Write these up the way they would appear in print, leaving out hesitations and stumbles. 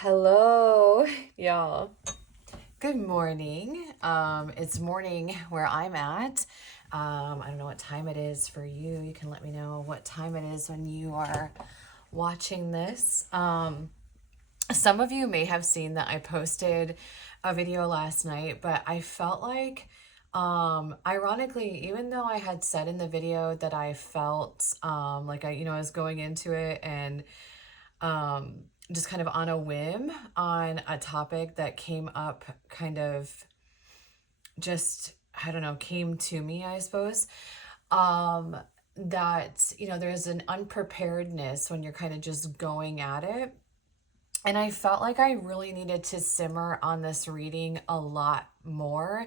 Hello, y'all. Good morning. It's morning where I'm at. I don't know what time it is for you. You can let me know what time it is when you are watching this. Some of you may have seen that I posted a video last night, but I felt like, ironically, even though I had said in the video that I felt like I was going into it and just kind of on a whim on a topic that came up kind of just, I don't know, came to me, I suppose. Um, that there's an unpreparedness when you're kind of just going at it. And I felt like I really needed to simmer on this reading a lot more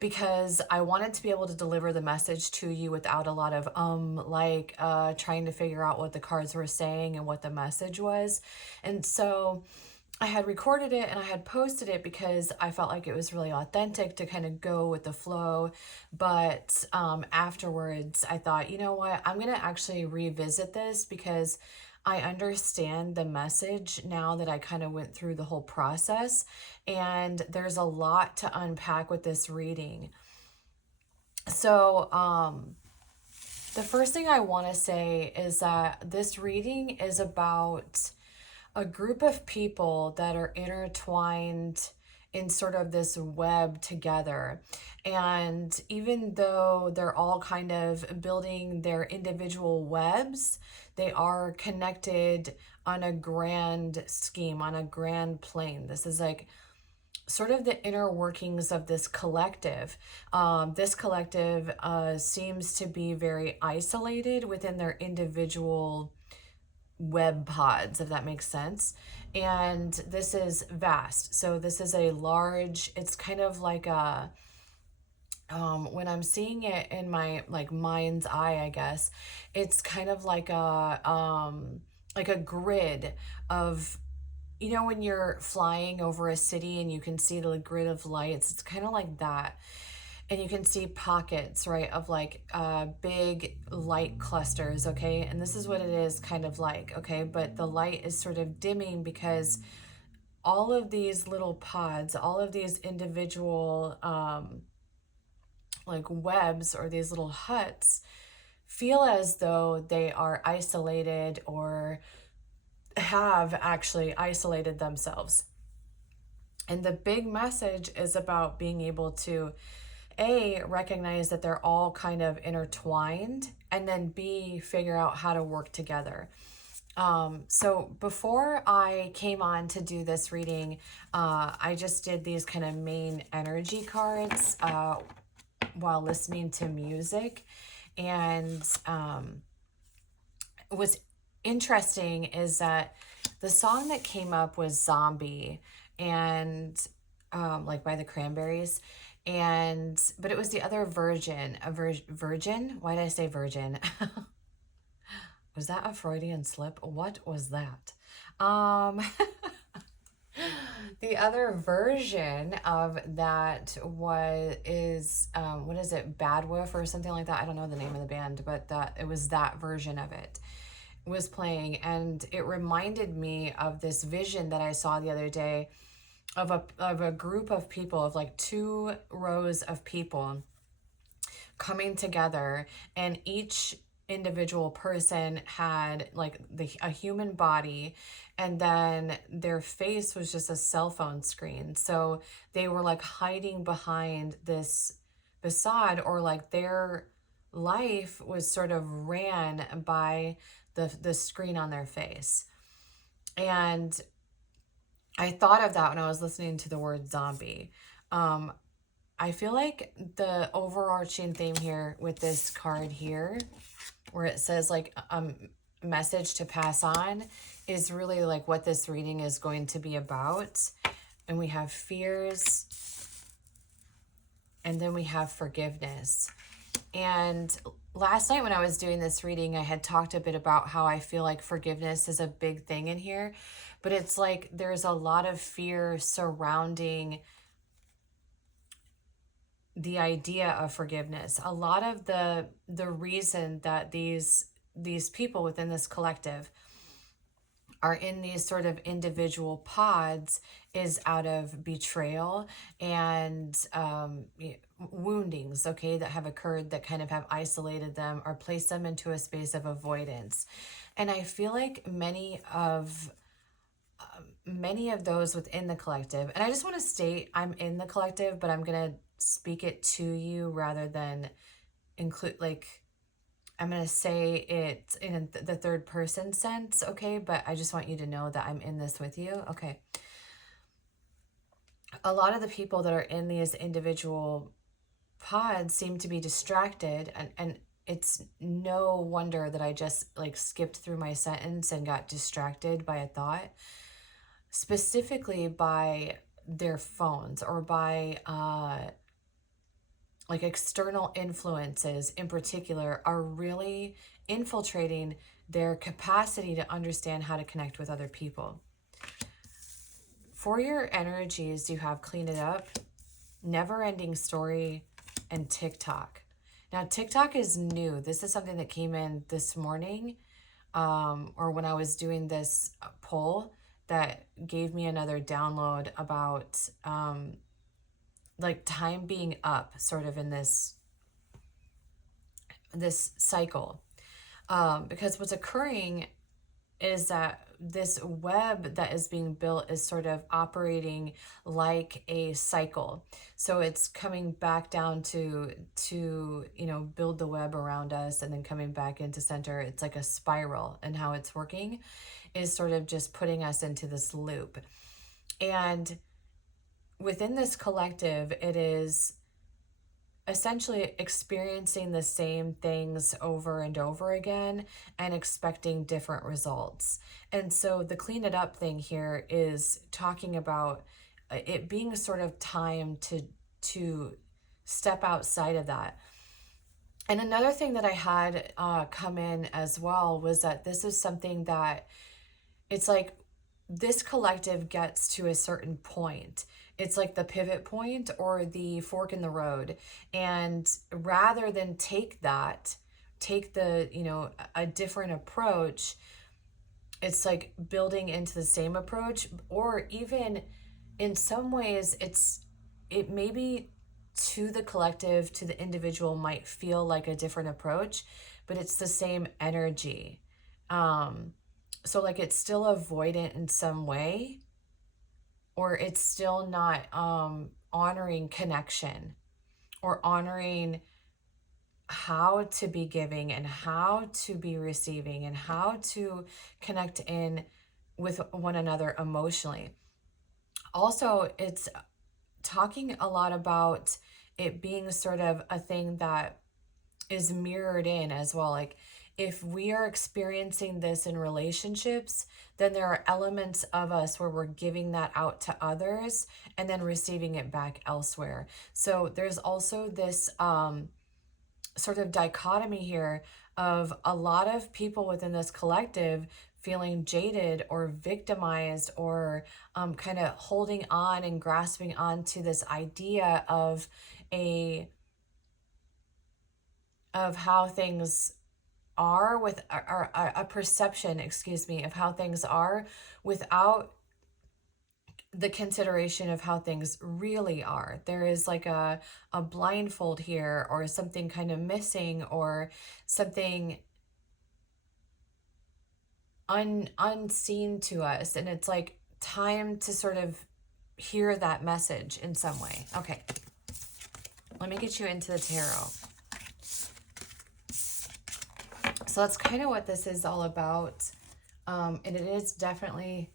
because I wanted to be able to deliver the message to you without a lot of trying to figure out what the cards were saying and what the message was. And so I had recorded it and I had posted it because I felt like it was really authentic to kind of go with the flow. But afterwards, I thought, you know what, I'm going to actually revisit this because I understand the message now that I kind of went through the whole process. And there's a lot to unpack with this reading. So, the first thing I want to say is that this reading is about a group of people that are intertwined in sort of this web together. And even though they're all kind of building their individual webs, they are connected on a grand scheme, on a grand plane. This is like sort of the inner workings of this collective. This collective seems to be very isolated within their individual web pods, if that makes sense. And this is vast. So this is a large, it's kind of like a, when I'm seeing it in my like mind's eye, I guess, it's kind of like a grid of, when you're flying over a city and you can see the grid of lights, it's kind of like that. And you can see pockets, right, of like big light clusters, okay? And this is what it is kind of like, okay? But the light is sort of dimming because all of these little pods, all of these individual like webs or these little huts feel as though they are isolated or have actually isolated themselves. And the big message is about being able to recognize that they're all kind of intertwined, and then B, figure out how to work together. So before I came on to do this reading, I just did these kind of main energy cards while listening to music. And what's interesting is that the song that came up was Zombie, and like by the Cranberries. But it was the other version, virgin. Why did I say virgin? Was that a Freudian slip? What was that? The other version of that what is it, Bad Wolf or something like that? I don't know the name of the band, but it was that version of it was playing, and it reminded me of this vision that I saw the other day of a group of people, of like two rows of people coming together, and each individual person had like a human body, and then their face was just a cell phone screen. So they were like hiding behind this facade, or like their life was sort of ran by the screen on their face. And I thought of that when I was listening to the word zombie. I feel like the overarching theme here with this card here, where it says like message to pass on, is really like what this reading is going to be about. And we have fears, and then we have forgiveness. And last night when I was doing this reading, I had talked a bit about how I feel like forgiveness is a big thing in here, but it's like there's a lot of fear surrounding the idea of forgiveness. A lot of the reason that these people within this collective are in these sort of individual pods is out of betrayal and woundings, okay, that have occurred that kind of have isolated them or placed them into a space of avoidance. And I feel like many of those within the collective, and I just want to state I'm in the collective, but I'm going to speak it to you rather than include, like, I'm going to say it in the third person sense, okay? But I just want you to know that I'm in this with you, okay? A lot of the people that are in these individual pods seem to be distracted, and it's no wonder that I just like skipped through my sentence and got distracted by a thought, specifically by their phones or by like external influences in particular are really infiltrating their capacity to understand how to connect with other people. For your energies, you have Clean It Up, Never Ending Story, and TikTok. Now, TikTok is new. This is something that came in this morning, or when I was doing this poll that gave me another download about like time being up sort of in this cycle. Because what's occurring is that this web that is being built is sort of operating like a cycle. So it's coming back down to build the web around us and then coming back into center. It's like a spiral, and how it's working is sort of just putting us into this loop. And within this collective, it is essentially experiencing the same things over and over again and expecting different results. And so the Clean It Up thing here is talking about it being sort of time to step outside of that. And another thing that I had come in as well was that this is something that it's like this collective gets to a certain point. It's like the pivot point or the fork in the road. And rather than take the, a different approach, it's like building into the same approach, or even in some ways it maybe to the collective, to the individual might feel like a different approach, but it's the same energy. So like it's still avoidant in some way, or it's still not honoring connection or honoring how to be giving and how to be receiving and how to connect in with one another emotionally. Also, it's talking a lot about it being sort of a thing that is mirrored in as well. Like if we are experiencing this in relationships, then there are elements of us where we're giving that out to others and then receiving it back elsewhere. So there's also this sort of dichotomy here of a lot of people within this collective feeling jaded or victimized or kind of holding on and grasping on to this idea of how things are with a perception, of how things are without the consideration of how things really are. There is like a blindfold here, or something kind of missing, or something unseen to us. And it's like time to sort of hear that message in some way. Okay, let me get you into the tarot. So that's kind of what this is all about. And it is definitely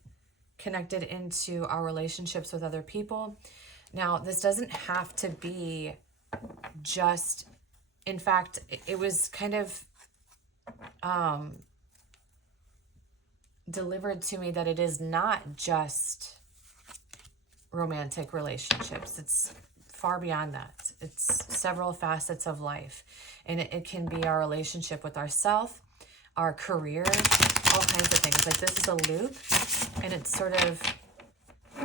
connected into our relationships with other people. Now, this doesn't have to be just, in fact, it was kind of delivered to me that it is not just romantic relationships. It's far beyond that. It's several facets of life. And it can be our relationship with ourselves, our career, all kinds of things. Like this is a loop, and it's sort of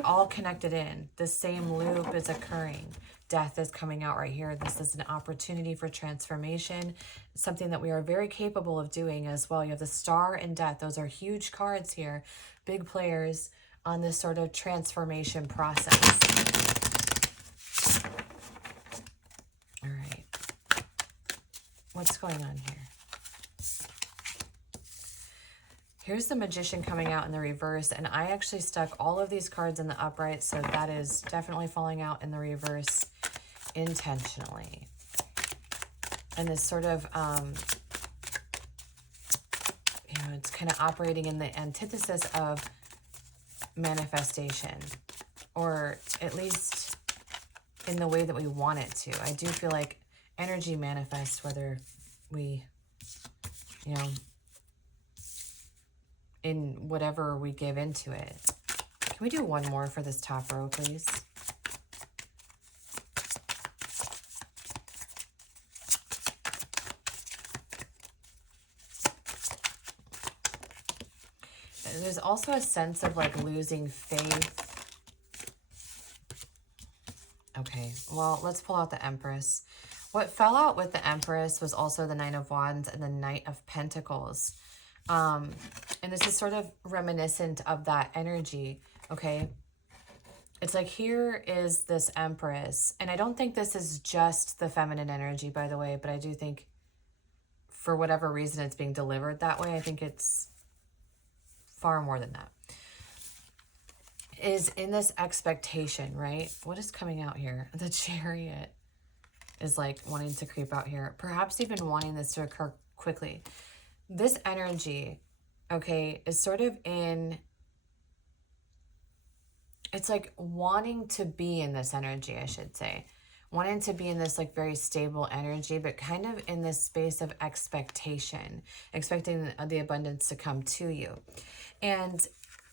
all connected in. The same loop is occurring. death is coming out right here. This is an opportunity for transformation, something that we are very capable of doing as well. You have the Star and Death. Those are huge cards here, big players on this sort of transformation process. All right. What's going on here? Here's the Magician coming out in the reverse, and I actually stuck all of these cards in the upright, so that is definitely falling out in the reverse intentionally. And this sort of, you know, it's kind of operating in the antithesis of manifestation, or at least in the way that we want it to. I do feel like energy manifests whether we, you know, in whatever we give into it. Can we do one more for this top row, please? There's also a sense of like losing faith. Okay, well, let's pull out the Empress. What fell out with the Empress was also the Nine of Wands and the Knight of Pentacles. And this is sort of reminiscent of that energy, okay? It's like here is this Empress, and I don't think this is just the feminine energy, by the way, but I do think for whatever reason it's being delivered that way. I think it's far more than that. Is in this expectation, right? What is coming out here? The Chariot is like wanting to creep out here, perhaps even wanting this to occur quickly. This energy, okay, is sort of in, it's like wanting to be in this energy, I should say. Wanting to be in this like very stable energy, but kind of in this space of expectation, expecting the abundance to come to you. And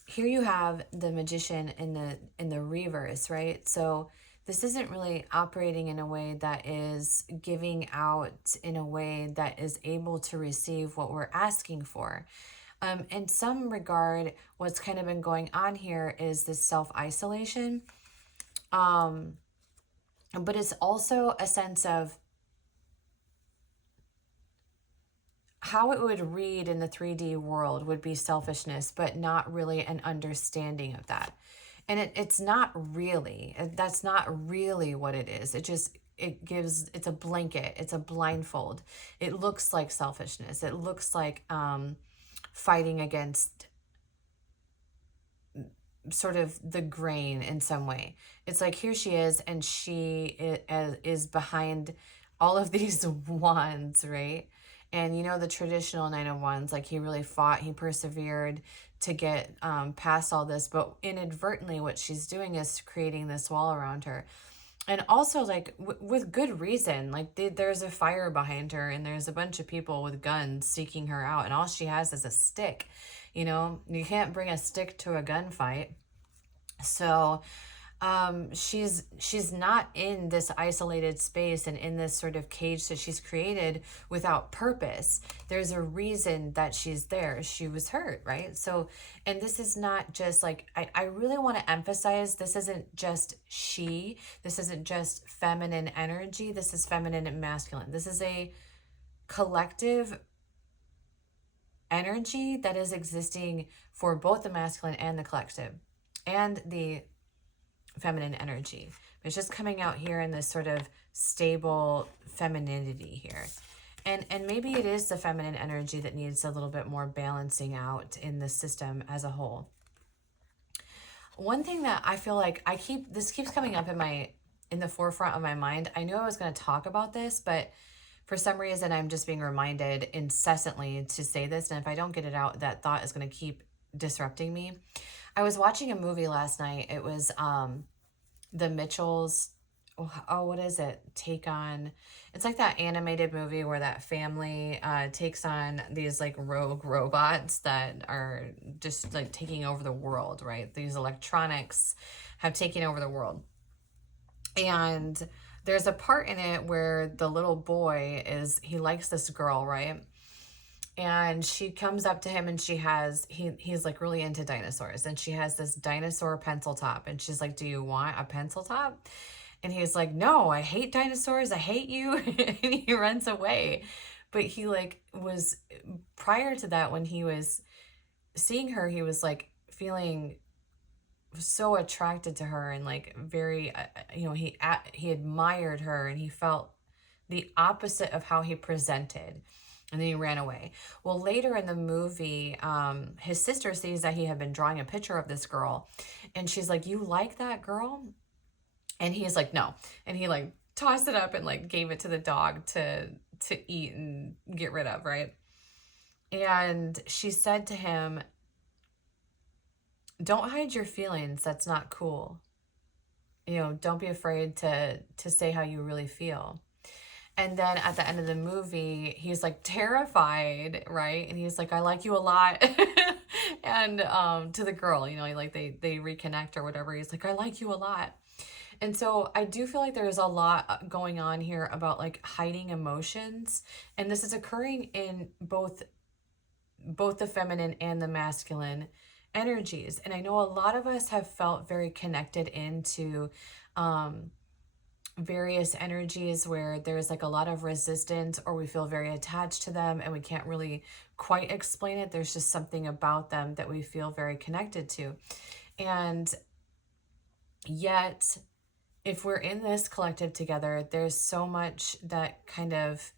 here you have the Magician in the reverse, right? So this isn't really operating in a way that is giving out in a way that is able to receive what we're asking for. In some regard, what's kind of been going on here is this self-isolation. But it's also a sense of how it would read in the 3D world would be selfishness, but not really an understanding of that. And it's not really, that's not really what it is. It's a blanket, it's a blindfold. It looks like selfishness. It looks like fighting against sort of the grain in some way. It's like here she is, and she is behind all of these wands, right? And you know, the traditional Nine of Wands, like he really fought, he persevered to get past all this, but inadvertently what she's doing is creating this wall around her. And also like with good reason, like there's a fire behind her, and there's a bunch of people with guns seeking her out, and all she has is a stick. You know, you can't bring a stick to a gunfight. So she's not in this isolated space and in this sort of cage that she's created without purpose. There's a reason that she's there. She was hurt, right? So, and this is not just like, I really want to emphasize, this isn't just this isn't just feminine energy. This is feminine and masculine. This is a collective energy that is existing for both the masculine and the collective and the feminine energy. It's just coming out here in this sort of stable femininity here. And maybe it is the feminine energy that needs a little bit more balancing out in the system as a whole. One thing that I feel like this keeps coming up in the forefront of my mind. I knew I was going to talk about this, but for some reason I'm just being reminded incessantly to say this, and if I don't get it out, that thought is going to keep disrupting me. I was watching a movie last night. It was the Mitchells. Oh, what is it? It's like that animated movie where that family takes on these like rogue robots that are just like taking over the world, right? These electronics have taken over the world. And there's a part in it where the little boy he likes this girl, right? And she comes up to him, and he's like really into dinosaurs, and she has this dinosaur pencil top, and she's like, do you want a pencil top? And he's like, no, I hate dinosaurs. I hate you. And he runs away. But he like was, prior to that, when he was seeing her, he was like feeling so attracted to her and like very, he admired her, and he felt the opposite of how he presented. And then he ran away. Well, later in the movie, his sister sees that he had been drawing a picture of this girl. And she's like, you like that girl? And he's like, no. And he like tossed it up and like gave it to the dog to eat and get rid of, right? And she said to him, don't hide your feelings. That's not cool. You know, don't be afraid to say how you really feel. And then at the end of the movie, he's like terrified, right? And he's like, I like you a lot. And to the girl, you know, like they reconnect or whatever. He's like, I like you a lot. And so I do feel like there's a lot going on here about like hiding emotions. And this is occurring in both the feminine and the masculine energies. And I know a lot of us have felt very connected into various energies where there's like a lot of resistance, or we feel very attached to them and we can't really quite explain it. There's just something about them that we feel very connected to. And yet, if we're in this collective together, there's so much that kind of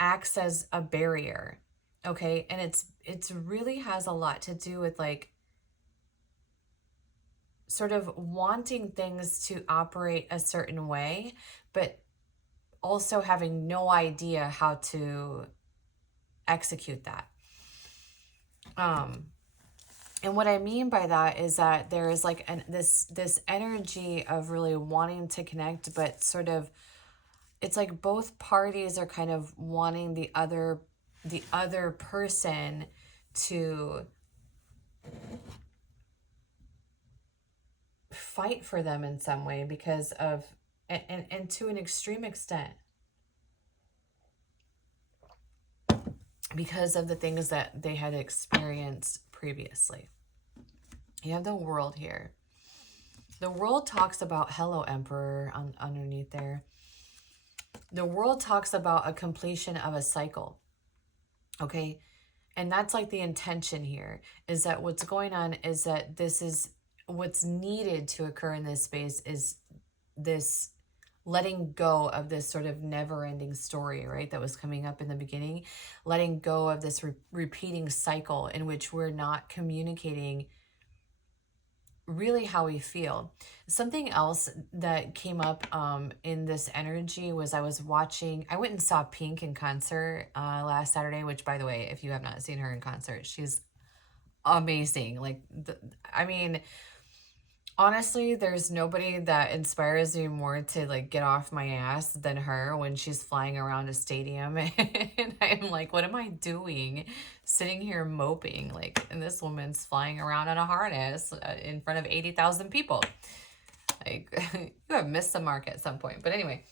acts as a barrier. Okay. And it's really has a lot to do with like sort of wanting things to operate a certain way, but also having no idea how to execute that. And what I mean by that is that there is like this energy of really wanting to connect, but sort of, it's like both parties are kind of wanting the other person to fight for them in some way because of, and to an extreme extent, because of the things that they had experienced previously. You have the world here. The world talks about, hello Emperor underneath there. The world talks about a completion of a cycle. Okay. And that's like the intention here, is that what's going on is that this is what's needed to occur in this space, is this letting go of this sort of never-ending story, right, that was coming up in the beginning, letting go of this repeating cycle in which we're not communicating really how we feel. Something else that came up in this energy was I went and saw Pink in concert last Saturday, which, by the way, if you have not seen her in concert, she's amazing. Like, I mean, honestly, there's nobody that inspires me more to like get off my ass than her when she's flying around a stadium. And I'm like, what am I doing? Sitting here moping, like, and this woman's flying around on a harness in front of 80,000 people. Like, you have missed the mark at some point. But anyway,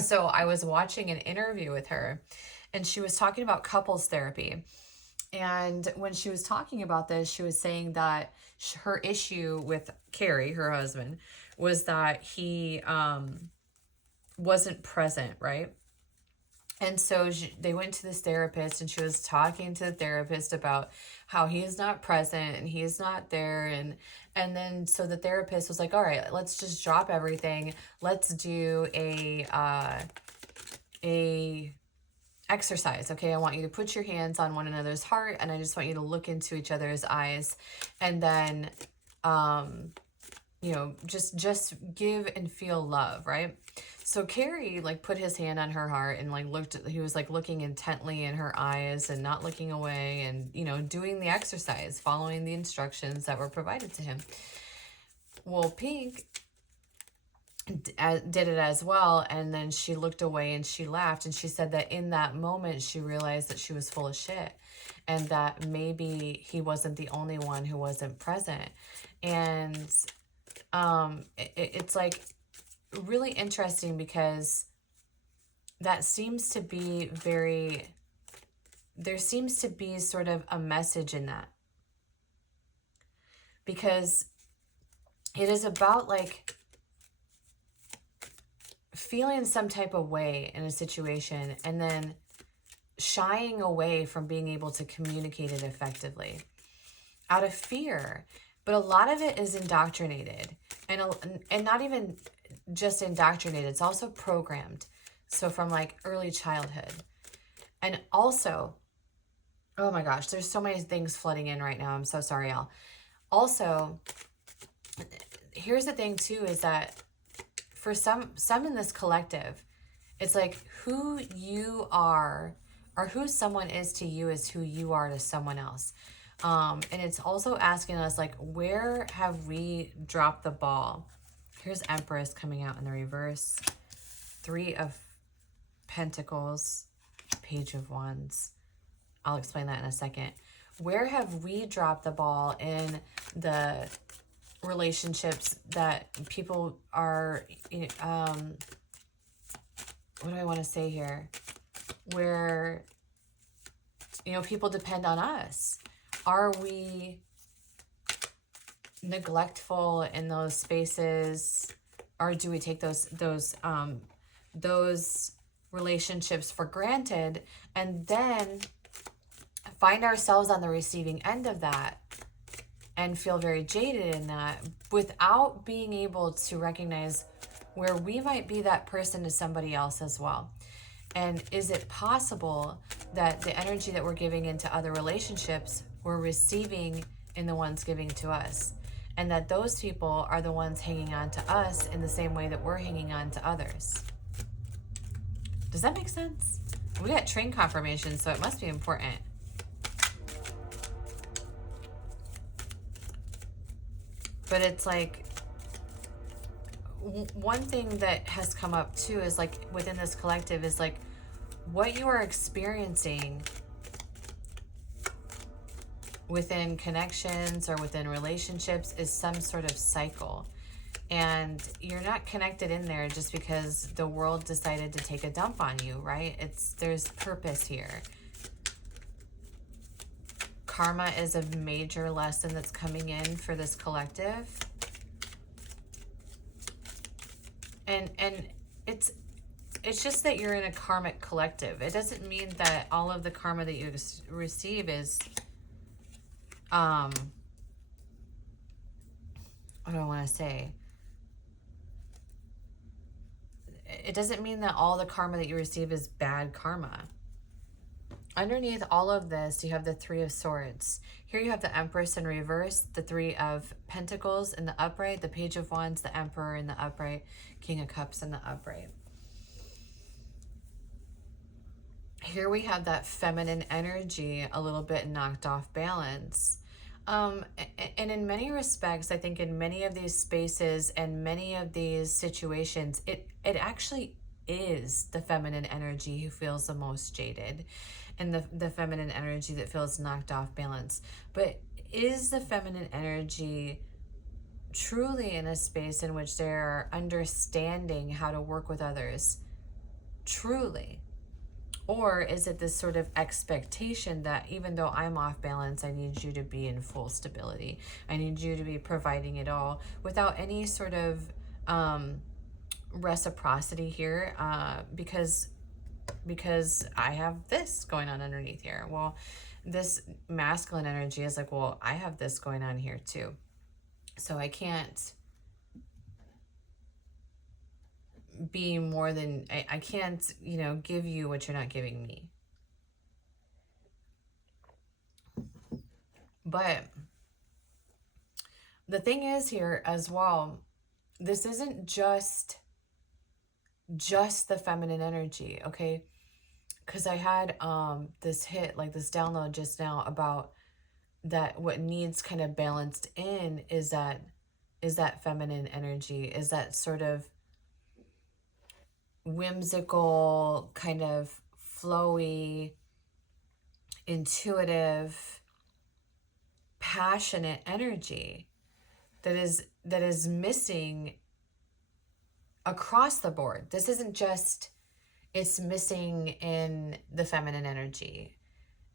so I was watching an interview with her, and she was talking about couples therapy. And when she was talking about this, she was saying that her issue with Carrie, her husband, was that he wasn't present, right? And so they went to this therapist, and she was talking to the therapist about how he is not present and he is not there. And then so the therapist was like, all right, let's just drop everything. Let's do a exercise. Okay, I want you to put your hands on one another's heart, and I just want you to look into each other's eyes, and then just give and feel love, right? So Carrie like put his hand on her heart and like he was like looking intently in her eyes and not looking away, and doing the exercise, following the instructions that were provided to him. Well, Pink did it as well, and then she looked away and she laughed, and she said that in that moment she realized that she was full of shit, and that maybe he wasn't the only one who wasn't present. And it's like really interesting, because that seems to be there seems to be sort of a message in that, because it is about like feeling some type of way in a situation and then shying away from being able to communicate it effectively out of fear. But a lot of it is indoctrinated, and not even just indoctrinated, it's also programmed. So from like early childhood. And also, oh my gosh, there's so many things flooding in right now. I'm so sorry, y'all. Also, here's the thing too, is that for some in this collective, it's like who you are or who someone is to you is who you are to someone else. And it's also asking us, like, where have we dropped the ball? Here's Empress coming out in the reverse. 3 of Pentacles, Page of Wands. I'll explain that in a second. Where have we dropped the ball in the relationships that people are, what do I want to say here? Where, people depend on us. Are we neglectful in those spaces, or do we take those relationships for granted and then find ourselves on the receiving end of that and feel very jaded in that without being able to recognize where we might be that person to somebody else as well? And is it possible that the energy that we're giving into other relationships, we're receiving in the ones giving to us? And that those people are the ones hanging on to us in the same way that we're hanging on to others. Does that make sense? We got train confirmation, so it must be important. But it's like, one thing that has come up too is like within this collective is like what you are experiencing within connections or within relationships is some sort of cycle. And you're not connected in there just because the world decided to take a dump on you, right? There's purpose here. Karma is a major lesson that's coming in for this collective. And it's just that you're in a karmic collective. It doesn't mean that all of the karma that you receive is what do I want to say? It doesn't mean that all the karma that you receive is bad karma. Underneath all of this, you have the 3 of Swords. Here you have the Empress in reverse, the 3 of Pentacles in the upright, the Page of Wands, the Emperor in the upright, King of Cups in the upright. Here we have that feminine energy a little bit knocked off balance. And in many respects, I think in many of these spaces and many of these situations, it actually is the feminine energy who feels the most jaded, and the feminine energy that feels knocked off balance. But is the feminine energy truly in a space in which they're understanding how to work with others truly? Or is it this sort of expectation that even though I'm off balance, I need you to be in full stability. I need you to be providing it all without any sort of reciprocity here, because I have this going on underneath here. Well, this masculine energy is like, well, I have this going on here too. So I can't be more than, I can't, give you what you're not giving me. But the thing is here as well, this isn't just the feminine energy, okay? Because I had this hit, like this download just now about that what needs kind of balanced in is that feminine energy, is that sort of whimsical, kind of flowy, intuitive, passionate energy that is missing across the board. This isn't just, it's missing in the feminine energy.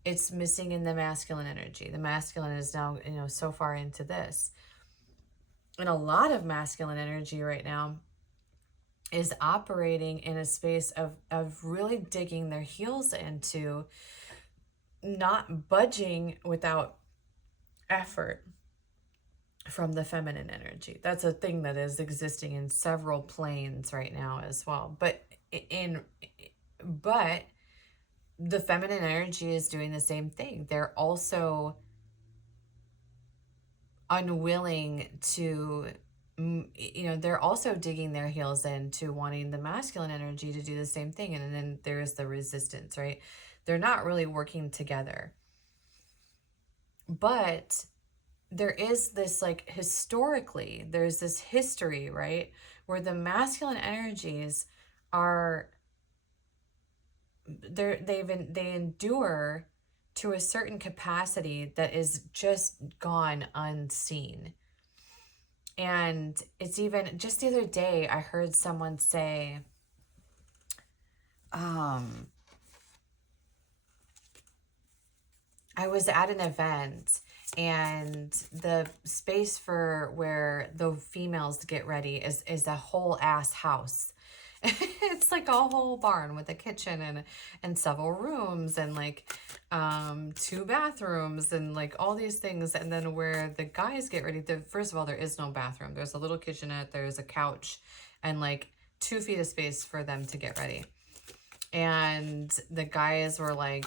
It's missing in the masculine energy. The masculine is now, so far into this. And a lot of masculine energy right now is operating in a space of really digging their heels into, not budging without effort from the feminine energy. That's a thing that is existing in several planes right now as well. But the feminine energy is doing the same thing. They're also unwilling to, they're also digging their heels into wanting the masculine energy to do the same thing. And then there's the resistance, right? They're not really working together. But there is this, like, historically, there's this history, right, where the masculine energies are, they endure to a certain capacity that is just gone unseen. And it's even, just the other day, I heard someone say, I was at an event, and the space for where the females get ready is a whole ass house. It's like a whole barn with a kitchen and several rooms and like 2 bathrooms and like all these things. And then where the guys get ready, first of all, there is no bathroom. There's a little kitchenette, there's a couch, and like 2 feet of space for them to get ready. And the guys were like,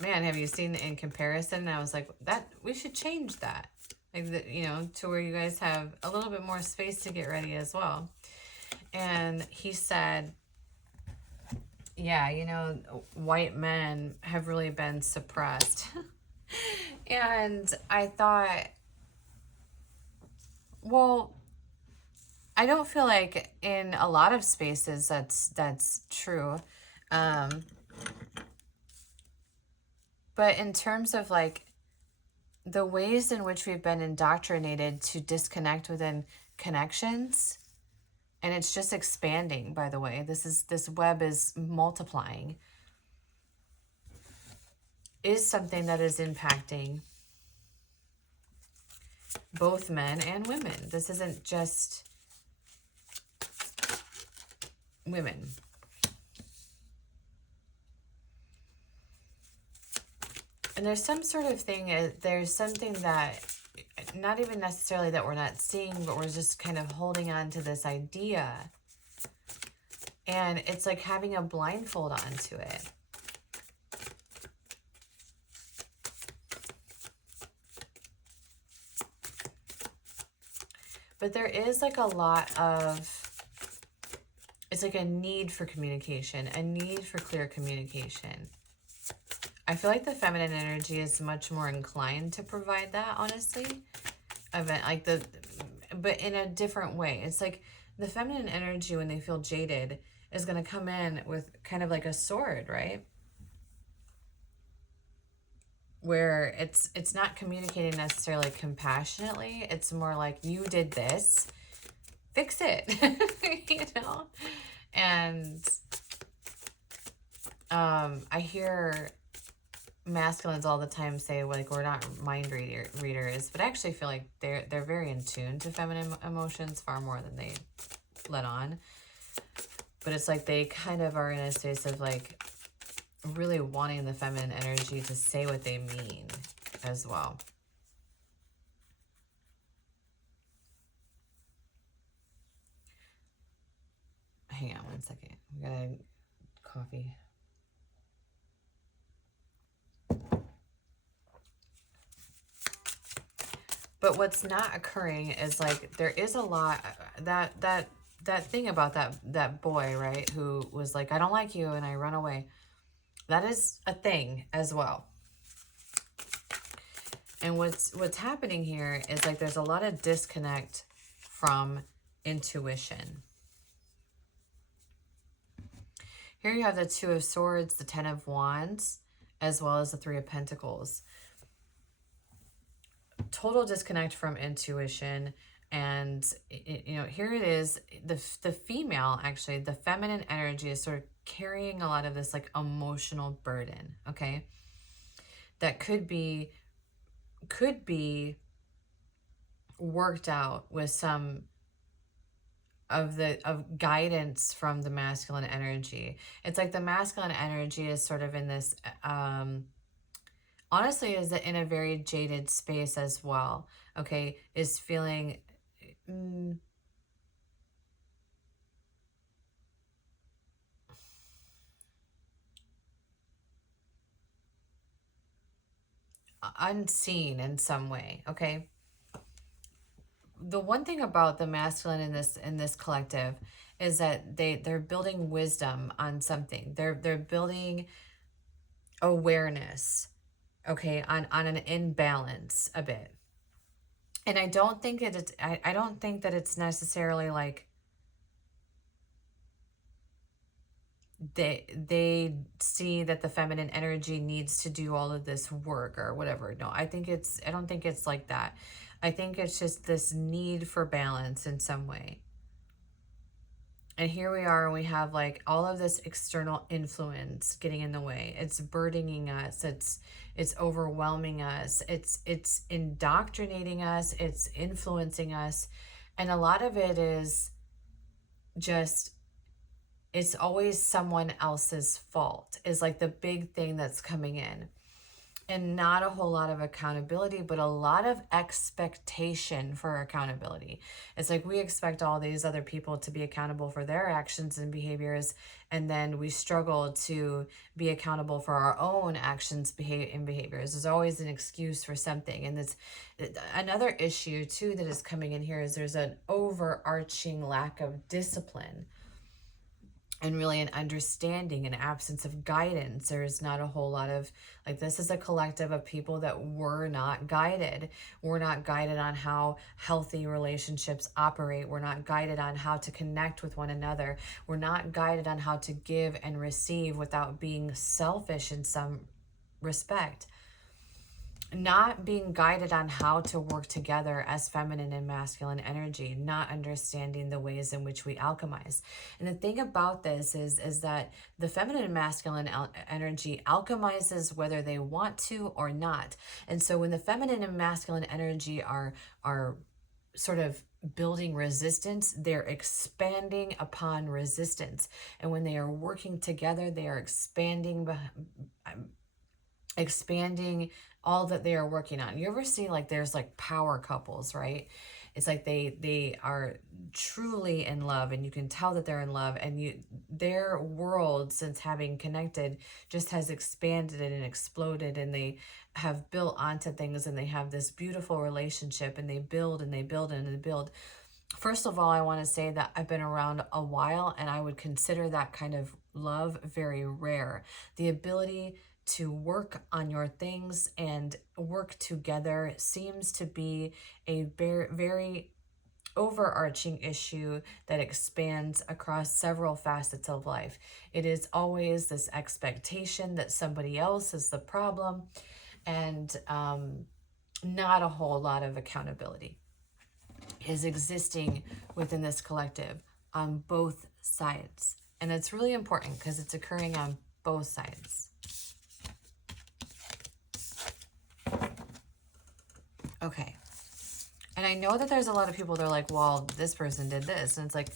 man, have you seen in comparison? And I was like, that we should change that. Like, to where you guys have a little bit more space to get ready as well. And he said, yeah, white men have really been suppressed. And I thought, well, I don't feel like in a lot of spaces that's true. But in terms of like the ways in which we've been indoctrinated to disconnect within connections, and it's just expanding, by the way, this web is multiplying, is something that is impacting both men and women. This isn't just women. And there's some sort of thing, there's something that, not even necessarily that we're not seeing, but we're just kind of holding on to this idea. And it's like having a blindfold onto it. But there is like a lot of, it's like a need for communication, a need for clear communication. I feel like the feminine energy is much more inclined to provide that, honestly. But in a different way. It's like the feminine energy, when they feel jaded, is going to come in with kind of like a sword, right? Where it's not communicating necessarily compassionately. It's more like, you did this, fix it, And I hear masculines all the time say, like, we're not mind readers, but I actually feel like they're very in tune to feminine emotions far more than they let on. But it's like they kind of are in a space of like really wanting the feminine energy to say what they mean as well. Hang on one second. We got a coffee. But what's not occurring is like there is a lot that thing about that boy, right, who was like, I don't like you and I run away. That is a thing as well. And what's happening here is like there's a lot of disconnect from intuition. Here you have the 2 of Swords, the 10 of Wands, as well as the 3 of Pentacles. Total disconnect from intuition. And here it is, the female, actually, the feminine energy is sort of carrying a lot of this like emotional burden, okay, that could be worked out with some of guidance from the masculine energy. It's like the masculine energy is sort of in this, honestly, is in a very jaded space as well. Okay, is feeling unseen in some way. Okay, the one thing about the masculine in this collective is that they're building wisdom on something. They're building awareness, okay, on an imbalance a bit. And I don't think I don't think that it's necessarily like they see that the feminine energy needs to do all of this work or whatever. No, I don't think it's like that. I think it's just this need for balance in some way. And here we are, and we have like all of this external influence getting in the way. It's burdening us. It's overwhelming us. It's indoctrinating us. It's influencing us. And a lot of it is just, it's always someone else's fault is like the big thing that's coming in. And not a whole lot of accountability, but a lot of expectation for accountability. It's like we expect all these other people to be accountable for their actions and behaviors, and then we struggle to be accountable for our own actions and behaviors. There's always an excuse for something. And it's another issue too that is coming in here is there's an overarching lack of discipline and really an understanding, an absence of guidance. There's not a whole lot of, like, this is a collective of people that were not guided. We're not guided on how healthy relationships operate. We're not guided on how to connect with one another. We're not guided on how to give and receive without being selfish in some respect. Not being guided on how to work together as feminine and masculine energy, not understanding the ways in which we alchemize. And the thing about this is that the feminine and masculine energy alchemizes whether they want to or not. And so when the feminine and masculine energy are sort of building resistance, they're expanding upon resistance. And when they are working together, they are expanding all that they are working on. You ever see like there's like power couples, right? It's like they are truly in love, and you can tell that they're in love, and their world, since having connected, just has expanded and exploded, and they have built onto things, and they have this beautiful relationship, and they build and they build and they build. First of all, I want to say that I've been around a while, and I would consider that kind of love very rare. The ability to work on your things and work together seems to be a very, very overarching issue that expands across several facets of life. It is always this expectation that somebody else is the problem, and not a whole lot of accountability is existing within this collective on both sides. And it's really important because it's occurring on both sides. Okay. And I know that there's a lot of people that are like, well, this person did this. And it's like,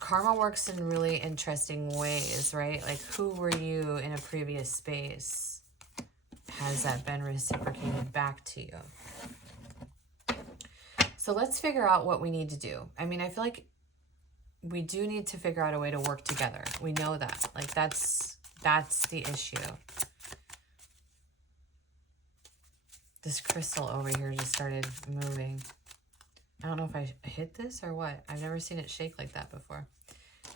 karma works in really interesting ways, right? Like, who were you in a previous space? Has that been reciprocated back to you? So let's figure out what we need to do. I mean, I feel like we do need to figure out a way to work together. We know that. Like, that's the issue. This crystal over here just started moving. I don't know if I hit this or what. I've never seen it shake like that before.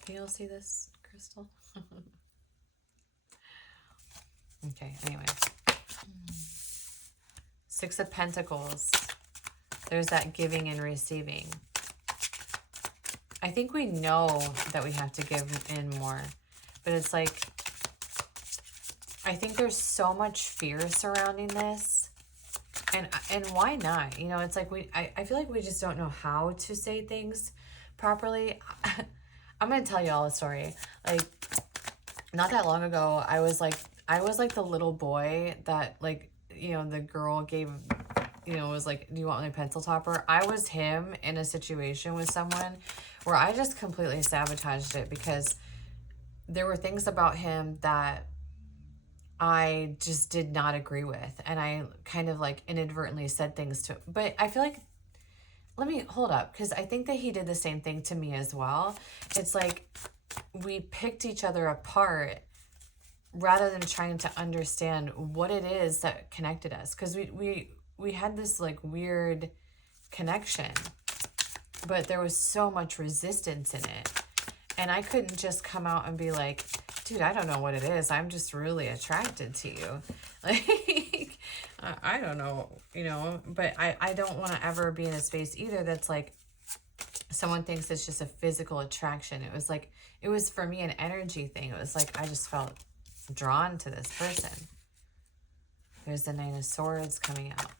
Can you all see this crystal? Okay, anyway. Six of Pentacles. There's that giving and receiving. I think we know that we have to give in more. But it's like, I think there's so much fear surrounding this. And why not? You know, it's like I feel like we just don't know how to say things properly. I'm going to tell you all a story. Like, not that long ago, I was like the little boy that, like, you know, the girl gave you know, was like, do you want my pencil topper? I was him in a situation with someone where I just completely sabotaged it because there were things about him that I just did not agree with. And I kind of like inadvertently said things to, but I feel like, let me hold up, because I think that he did the same thing to me as well. It's like we picked each other apart rather than trying to understand what it is that connected us. Because we had this like weird connection, but there was so much resistance in it. And I couldn't just come out and be like, dude, I don't know what it is. I'm just really attracted to you. Like, I don't know, you know, but I don't want to ever be in a space either that's like, someone thinks it's just a physical attraction. It was like, it was for me an energy thing. It was like, I just felt drawn to this person. There's the Nine of Swords coming out.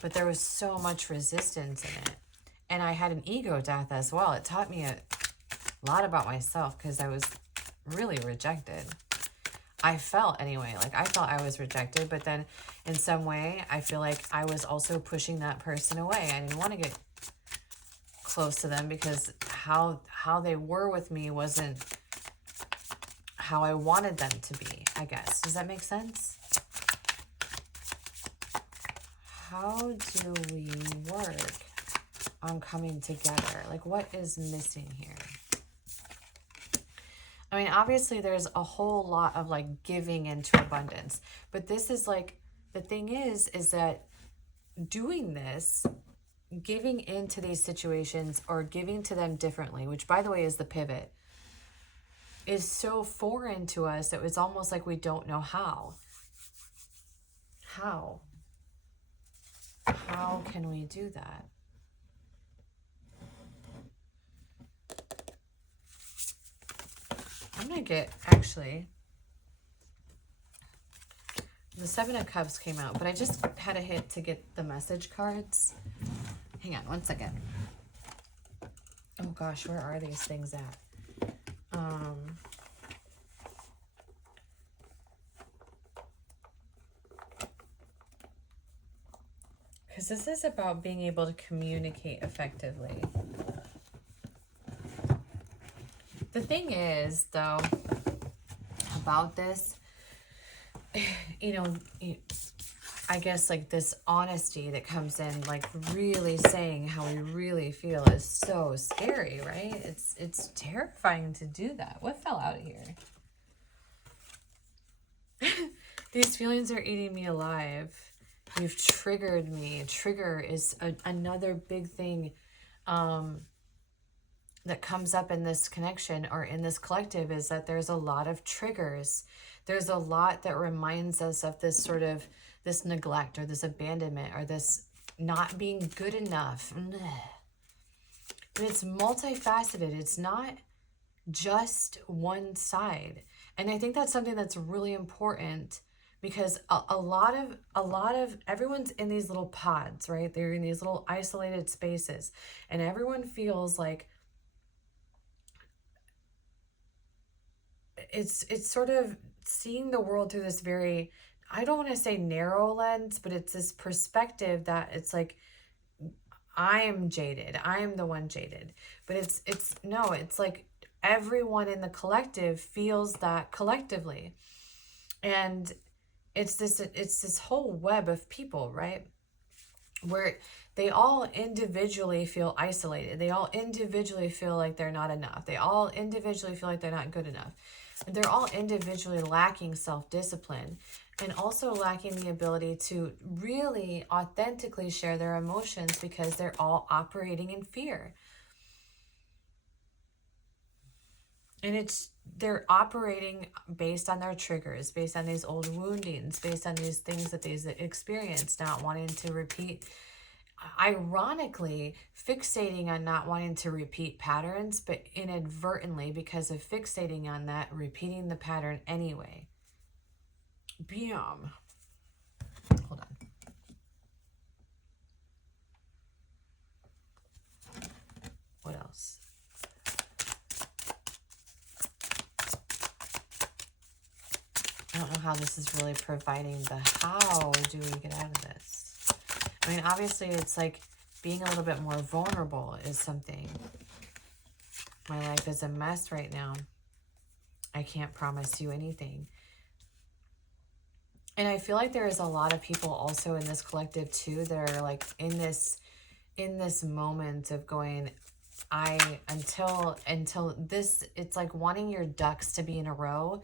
But there was so much resistance in it. And I had an ego death as well. It taught me a lot about myself because I was really rejected. I felt anyway, like I felt I was rejected, but then in some way, I feel like I was also pushing that person away. I didn't want to get close to them because how they were with me wasn't how I wanted them to be, I guess. Does that make sense? How do we work on coming together? Like, what is missing here? I mean, obviously there's a whole lot of like giving into abundance, but this is like, the thing is that doing this, giving into these situations or giving to them differently, which by the way is the pivot, is so foreign to us that it's almost like we don't know how. How can we do that? I'm going to get, actually, the Seven of Cups came out, but I just had a hit to get the message cards. Hang on one second. Oh gosh, where are these things at? Because this is about being able to communicate effectively. The thing is, though, about this, you know, I guess like this honesty that comes in, like really saying how we really feel is so scary, right? It's terrifying to do that. What fell out of here? These feelings are eating me alive. You've triggered me. Trigger is another big thing that comes up in this connection or in this collective, is that there's a lot of triggers. There's a lot that reminds us of this sort of, this neglect or this abandonment or this not being good enough. But it's multifaceted. It's not just one side. And I think that's something that's really important, because a lot of everyone's in these little pods, right? They're in these little isolated spaces, and everyone feels like it's sort of seeing the world through this very, I don't want to say narrow lens, but it's this perspective that it's like, I'm jaded. I'm the one jaded. But it's like everyone in the collective feels that collectively. And it's this whole web of people, right? Where they all individually feel isolated. They all individually feel like they're not enough. They all individually feel like they're not good enough. And they're all individually lacking self-discipline, and also lacking the ability to really authentically share their emotions, because they're all operating in fear. And they're operating based on their triggers, based on these old woundings, based on these things that they've experienced, not wanting to repeat. Ironically, fixating on not wanting to repeat patterns, but inadvertently, because of fixating on that, repeating the pattern anyway. Bam. Hold on. What else? I don't know how this is really providing the how do we get out of this. I mean, obviously it's like being a little bit more vulnerable is something. My life is a mess right now. I can't promise you anything. And I feel like there is a lot of people also in this collective too that are like in this moment of going, until this, it's like wanting your ducks to be in a row,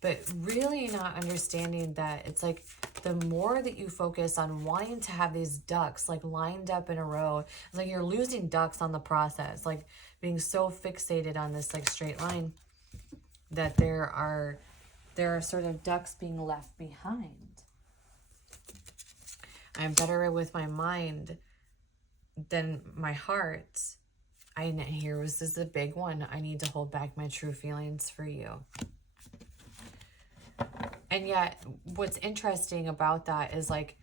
but really not understanding that it's like the more that you focus on wanting to have these ducks like lined up in a row, it's like you're losing ducks on the process, like being so fixated on this like straight line that there are sort of ducks being left behind. I'm better with my mind than my heart. This is a big one. I need to hold back my true feelings for you. And yet, what's interesting about that is like,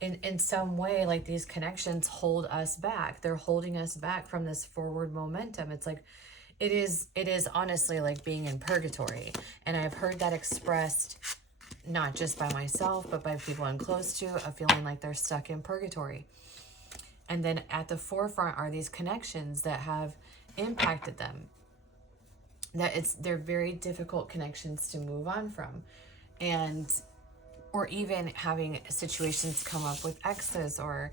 in some way, like these connections hold us back. They're holding us back from this forward momentum. It's like, it is honestly like being in purgatory. And I've heard that expressed not just by myself, but by people I'm close to, of feeling like they're stuck in purgatory. And then at the forefront are these connections that have impacted them. They're very difficult connections to move on from. And, or even having situations come up with exes, or,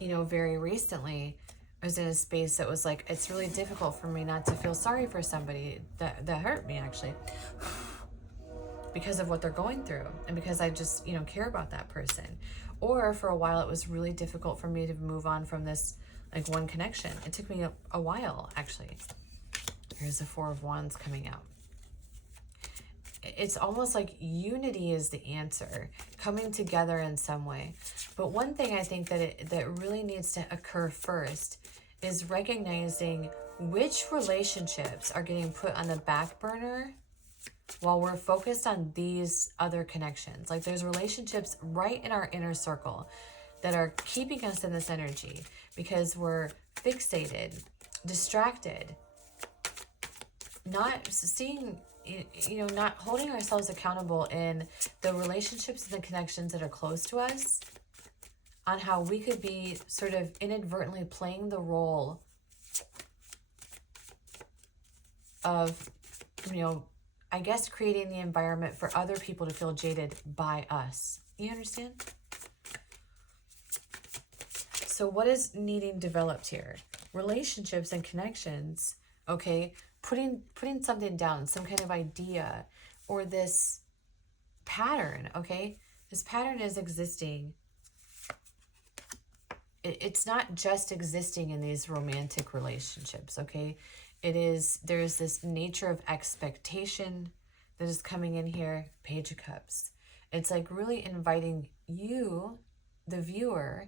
you know, very recently, I was in a space that was like, it's really difficult for me not to feel sorry for somebody that hurt me, actually, because of what they're going through, and because I just, you know, care about that person. Or for a while, it was really difficult for me to move on from this, like, one connection. It took me a while, actually. Here's the Four of Wands coming out. It's almost like unity is the answer, coming together in some way. But one thing I think that really needs to occur first is recognizing which relationships are getting put on the back burner while we're focused on these other connections. Like, there's relationships right in our inner circle that are keeping us in this energy because we're fixated, distracted, not seeing, you know, not holding ourselves accountable in the relationships and the connections that are close to us, on how we could be sort of inadvertently playing the role of, you know, I guess creating the environment for other people to feel jaded by us. You understand? So what is needing developed here? Relationships and connections, okay? Putting something down, some kind of idea, or this pattern, okay? This pattern is existing. It's not just existing in these romantic relationships, okay? There's this nature of expectation that is coming in here. Page of Cups. It's like really inviting you, the viewer,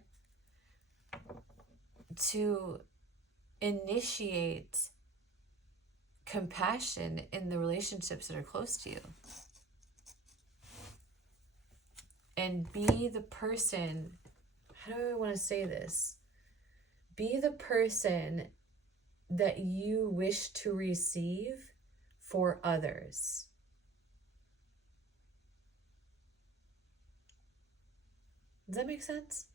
to initiate compassion in the relationships that are close to you. And be the person, how do I want to say this? Be the person that you wish to receive for others. Does that make sense?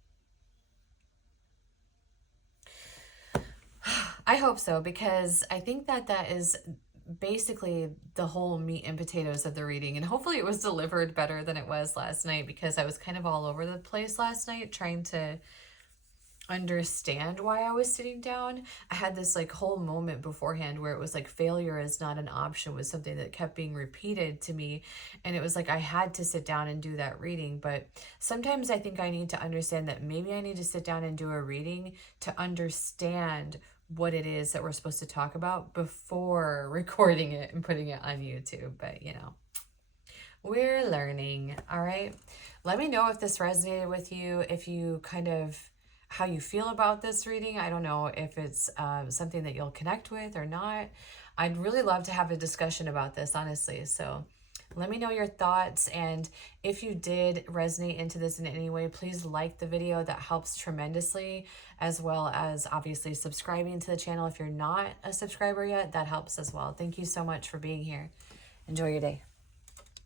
I hope so, because I think that is basically the whole meat and potatoes of the reading. And hopefully it was delivered better than it was last night, because I was kind of all over the place last night trying to understand why I was sitting down. I had this like whole moment beforehand where it was like failure is not an option was something that kept being repeated to me, and it was like I had to sit down and do that reading. But sometimes I think I need to understand that maybe I need to sit down and do a reading to understand what it is that we're supposed to talk about before recording it and putting it on YouTube. But you know, we're learning. All right, let me know if this resonated with you, if you kind of how you feel about this reading. I don't know if it's something that you'll connect with or not. I'd really love to have a discussion about this, honestly. So let me know your thoughts. And if you did resonate into this in any way, please like the video. That helps tremendously, as well as obviously subscribing to the channel. If you're not a subscriber yet, that helps as well. Thank you so much for being here. Enjoy your day.